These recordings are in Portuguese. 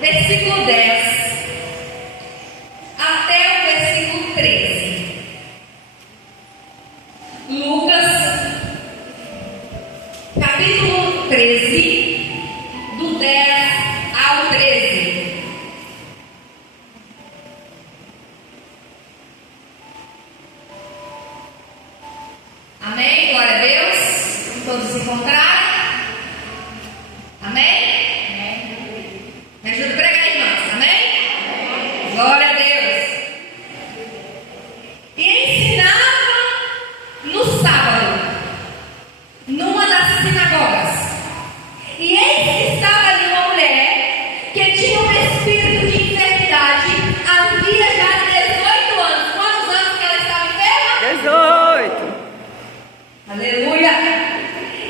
versículo 10 até o versículo 13. Lucas, capítulo 13, do 10 ao 13. Amém? Glória a Deus. Todos se encontraram? Amém? Me ajuda a pregar, irmãos. Amém? Glória a Deus. E ensinava no sábado, numa das sinagogas. E eis que estava ali uma mulher que tinha um espírito de enfermidade. Havia já 18 anos. Quantos anos que ela estava enferma? 18. Aleluia!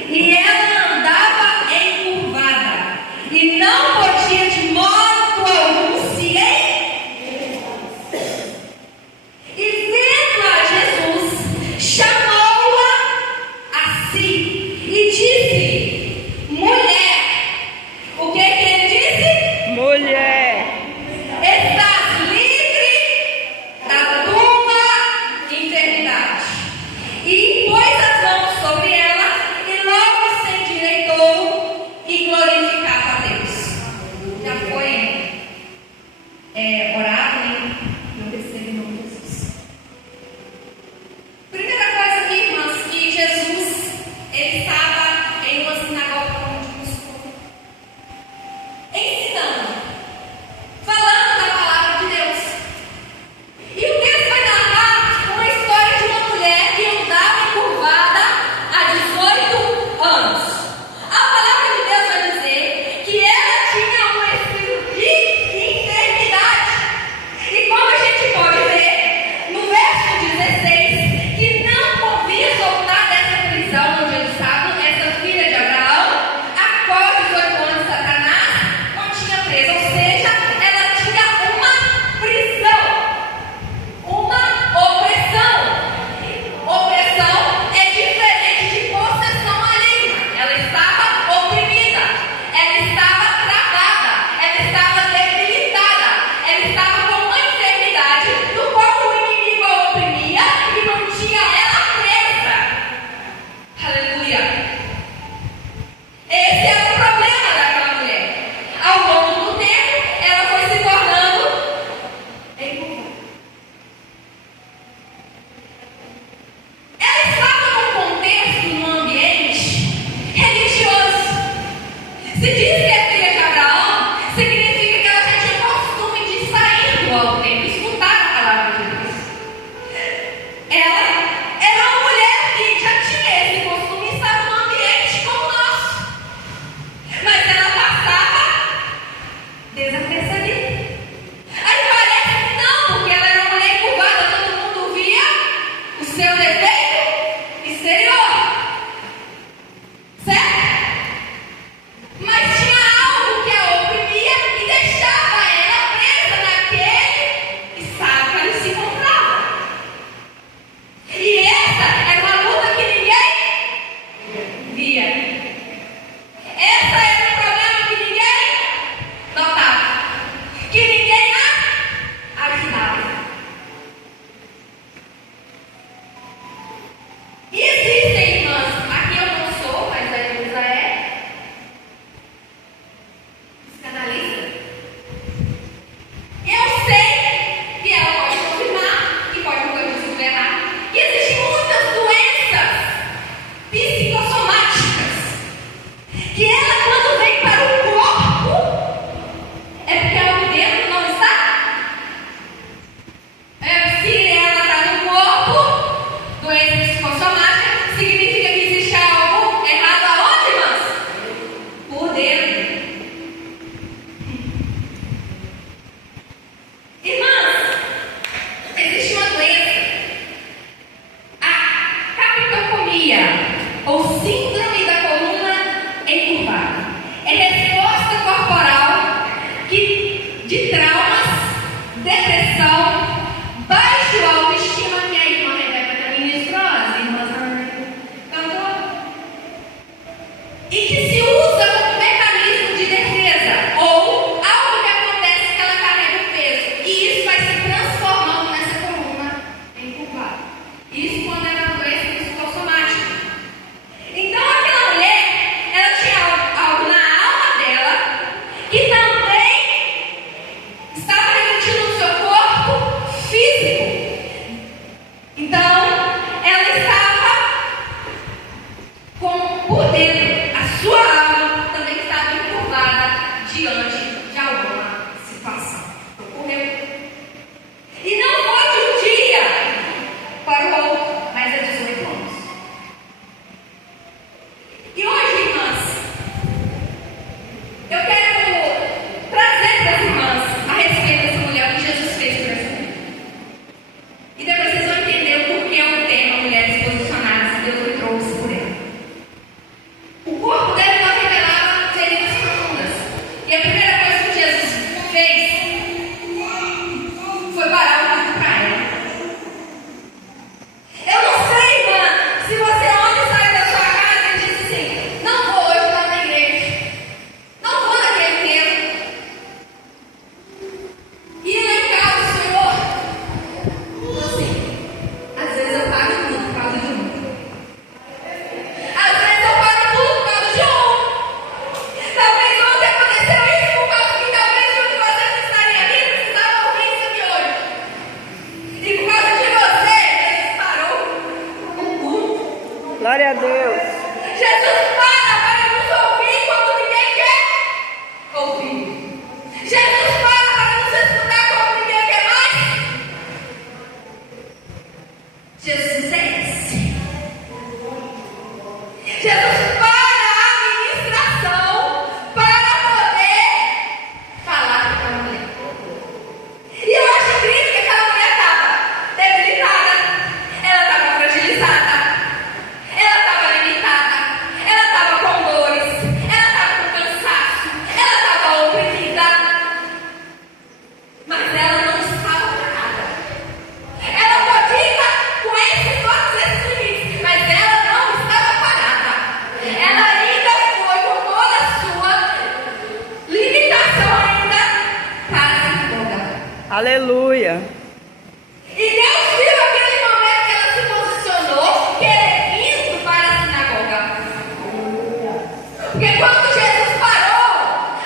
E ela andava encurvada e não podia de modo algum se e vendo-a Jesus, chamou-a a si e disse: mulher, o que ele disse? Mulher, Estás livre da tua enfermidade. E pôs as mãos sobre ela e logo se endireitou e glorificava a Deus. Aleluia. E Deus viu aquele momento que ela se posicionou, querendo para a sinagoga. Porque quando Jesus parou,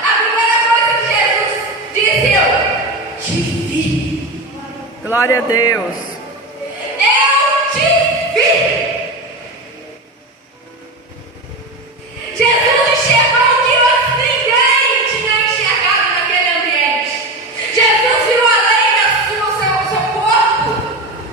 a primeira coisa que Jesus disse, eu te vi. Glória a Deus. Eu te vi. Jesus enxergou o que ninguém tinha enxergado naquele ambiente. Jesus viu além do seu corpo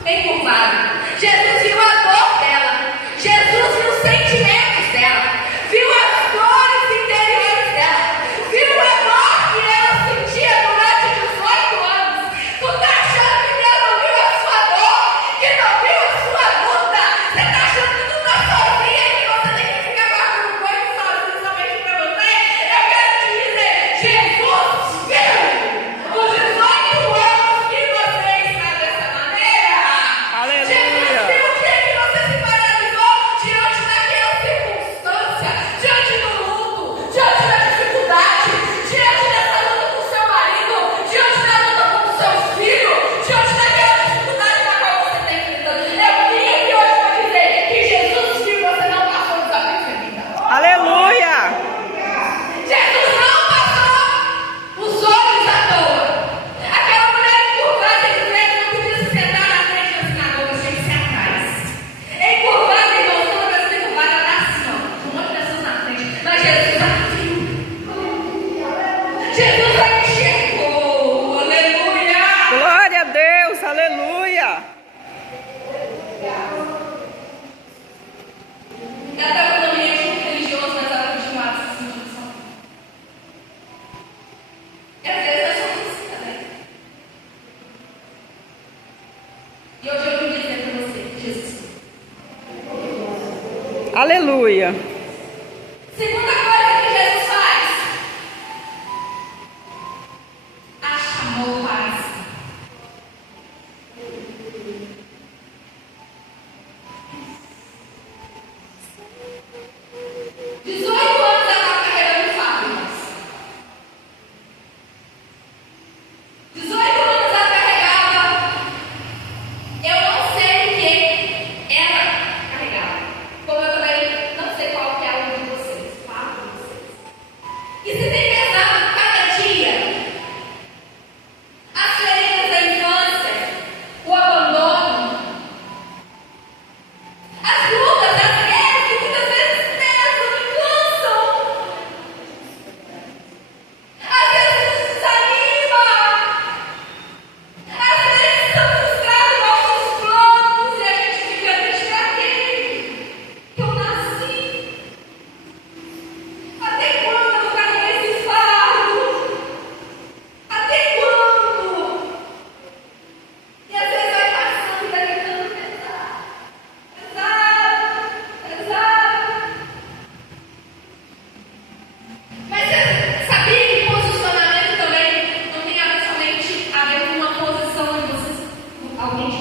encurvado. Jesus viu a dor dela. Jesus viu os sentimentos dela. Viu as dores interiores dela. Viu o amor que ela sentia durante 18 anos. Tu tá achando que Deus não viu a sua dor? Que não viu a sua luta? Você tá achando que tu tá sozinha e que você tem que ficar guardando coisas sozinho somente pra você? Eu quero te dizer, Jesus viu os 18 anos que você está dessa maneira. Aleluia. Jesus viu o dia que você se paralisou diante daquela circunstância, diante do luto, diante da dificuldade, diante dessa luta com o seu marido, diante da luta com os seus filhos, diante daquela dificuldade na qual você tem enfrentado. Eu vim aqui hoje para dizer que Jesus viu e você não passou desapercebida. Aleluia. Jesus não passou os olhos à toa. Aquela mulher encurvada de frente não podia se sentar na frente da sinagoga, tinha que ser atrás. Encurvada, irmão, toda vez que encurvada, ela tá assim, ó, com um monte de pessoas na frente. Mas Jesus a viu. Jesus a enxergou. Aleluia. Glória a Deus. Aleluia. Ela estava no ambiente religioso, mas ela continuava se sentindo só. E às vezes nós somos assim também. E hoje eu vim dizer para você, Jesus. Aleluia. Segunda coisa que Jesus faz, a chamou para si. 18 anos ela estava carregando fábricas. 18 anos ela carregava. Eu não sei o que ela carregava. Como eu também não sei qual que é a um de vocês. Fala com vocês. E se tem pesado cada dia as feridas da infância, o abandono, as lutas, as guerras que muitas vezes pesam e cansam. Às vezes nos desanima. Às vezes estão frustrados nossos planos e a gente fica triste pra quê? Que eu nasci. Até quando eu ficar com esse fardo? Até quando? E às vezes vai passando e vai ficando pesado. Pesado. Mas você sabia que posicionamento também não tem somente a ver com uma posição onde alguém te